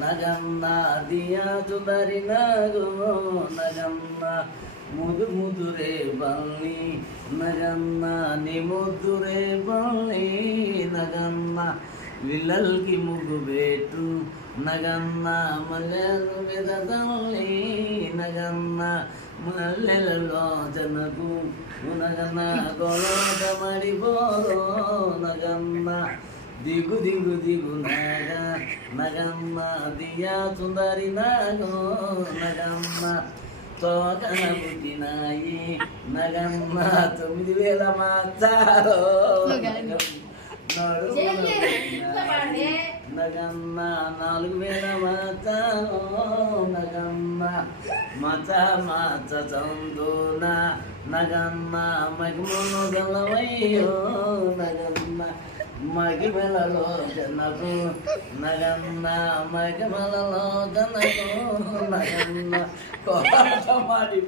ನಗನ್ನ ದಿಯ ಸುಂದರಿ ನಗೋ ನಗನ್ನ ಮುದುರೆ ಬಲ್ಲಿ ನಗನ್ನ ನಿ ಮುದುರೆ ಬಲ್ಲಿ ನಗನ್ನ విల్లల్కి ముగ్గు పెట్టు నగన్న మల్లెలు విదదల్లి నగన్న మల్లెలలో జనకు నగన్న గొలట మడిపోరో నగన్న దిగు దిగు దిగు నగన్న దియా సుందరి నాగో నగన్న తోకన పుట్టినాయి నగన్న 9,000 మాచారో నగన్న 4,000 మాచారో నగన్న మచ మచ చందోన నగన్న మగిమను గలవయ్యో నగన్న మగిమలలో జనకు నగన్న మగిమలలో జనకు నగన్న కోట ಮಾಡಿ